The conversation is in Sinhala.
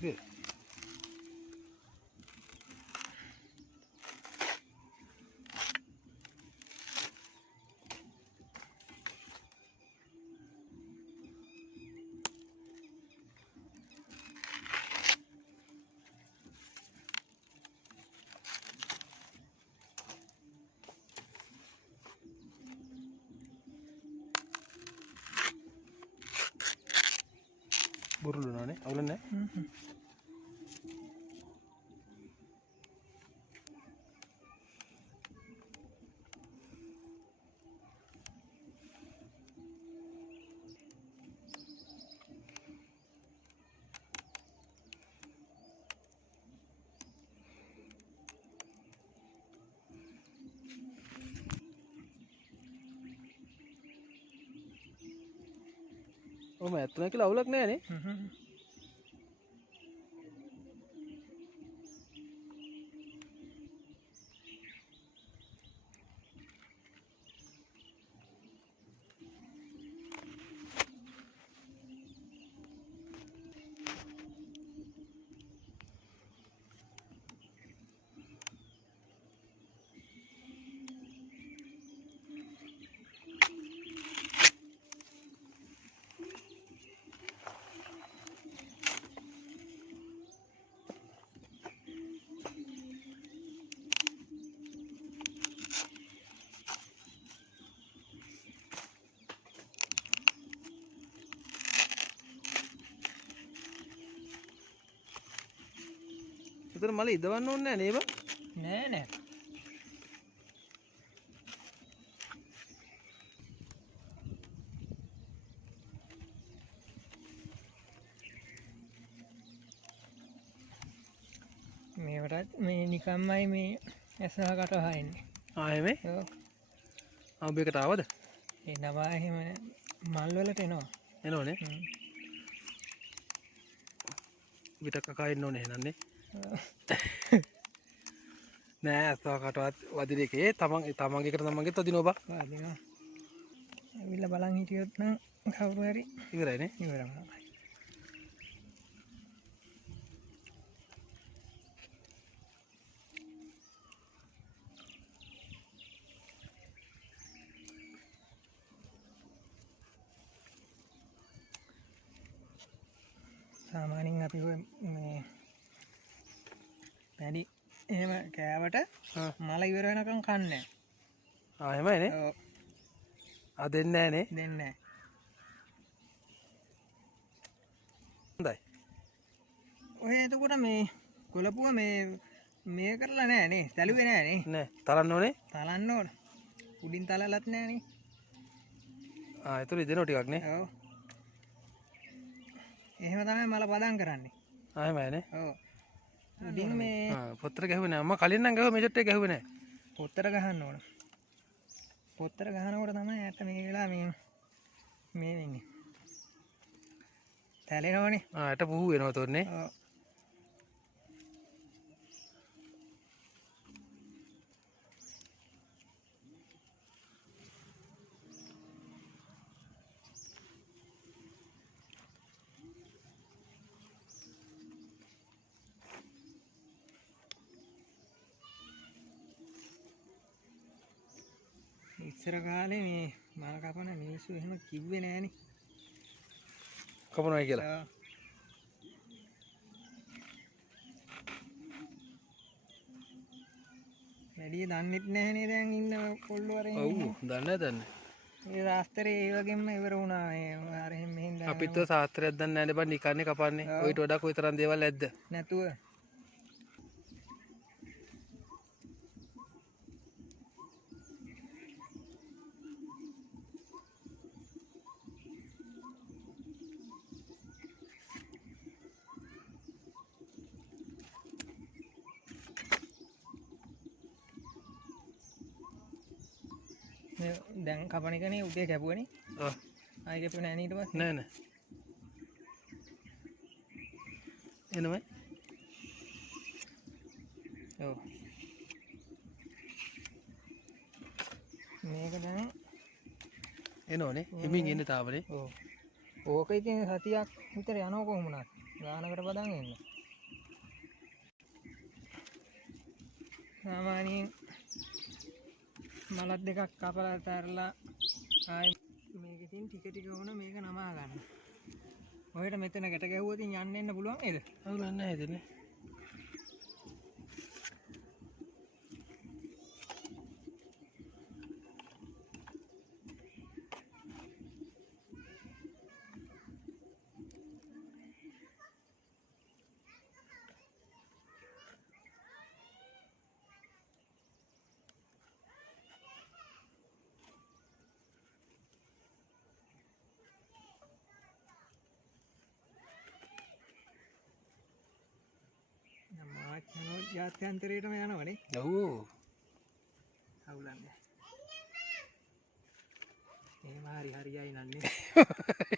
Good. Burulu nane, awulan ne? Oh, मैं तो नहीं awulak ne ne? Itu malah idawan nonne ne ba? Ne. මේවටත් මේ නිකම්මයි මේ ඇසහකට හයින්නේ. ආයෙමේ? ඔව්. අඹයකට ආවද? එනවා එහෙම මල් වලට එනවා. එනෝනේ. පිට කකා ඉන්න ඕනේ එහෙනම් නේ. නෑ අස්සකටවත් වදින එකේ තමන්ගේ එකට තමන්ගෙත් වදිනවා බා. වදිනවා. ඇවිල්ලා බලන් හිටියොත් නම් කවුරු හරි ඉවරයිනේ. ඉවරම. සාමාන්‍යයෙන් අපි මේ පැඩි එහෙම කෑවට මල ඉවර වෙනකම් කන්නේ නැහැ. එහෙමයි නේ. ඔව්. දෙන්නේ නැහැ නේ. දෙන්නේ නැහැ. හොඳයි. ඔය එතකොට මේ කොළපුව මේ කරලා නැහැ නේ. තැලුවේ නැහැ නේ. නෑ තරන්න ඕනේ. තලන්න ඕන. උඩින් තලලත් නැහැ නේ. ඒතර ඉදෙනෝ ටිකක් නේ. ඔව්. එහෙම තමයි මල පදම් කරන්නේ. එහෙමයි නේ. ඔව්. උඩින් මේ පොත්තර ගැහුවේ නෑ. අම්මා කලින් නම් ගැහුවා මේ සෙට් එක ගැහුවේ නෑ. පොත්තර ගහන්න ඕන. පොත්තර ගහනකොට තමයි ඇත්ත මේ වෙලාව මේ වෙන්නේ. තැලෙනවනේ. ඇට පුහු වෙනවා තොරනේ. ඔව්. ඉස්සර කාලේ මේ මල කපන මිනිස්සු එහෙම කිව්වේ නෑනේ. කපනවායි කියලා. වැඩිය දන්නෙත් නැහනේ දැන් ඉන්න කොල්ලෝ වරේ. ඔව් දන්නේ. මේ රාස්තරේ ඒ වගේම ඉවර වුණා මේ අර එහෙම මෙහෙන් දාන. අපිත් ඔය සාත්‍රයක් දන්නේ නැහැ බං නිකන්නේ කපන්නේ. ඔයිට වඩා කොයිතරම් දේවල් ඇද්ද? නැතුව දැන් කපන එකනේ උදේ කැපුවනේ. ඔව්. ආයෙ කැපුවේ නෑ ඊට පස්සේ. නෑ. එනමයි. ඔව්. මේක දැන් එනෝනේ. හිමින් ඉන්නේ තාමනේ. ඔව්. ඕක ඉතින් සතියක් විතර යනවා කොහොම වුණත්. ගානකට පදන් එන්න. සාමාන්‍යයෙන් මලත් දෙකක් කපලා අතහැරලා ආයි මේක ඉතින් ටික ටික වුණ මේක නමා ගන්න. ඔහෙට මෙතන ගැට ගැහුවොත් යන්න එන්න පුළුවන් නේද? අවුලක් නැහැ ඉතින්. මාත් යනවා ජාත්‍යන්තරයටම යනවනේ. ඔව්. අවුලක් නැහැ. එහෙම හරි හරියයි නන්නේ.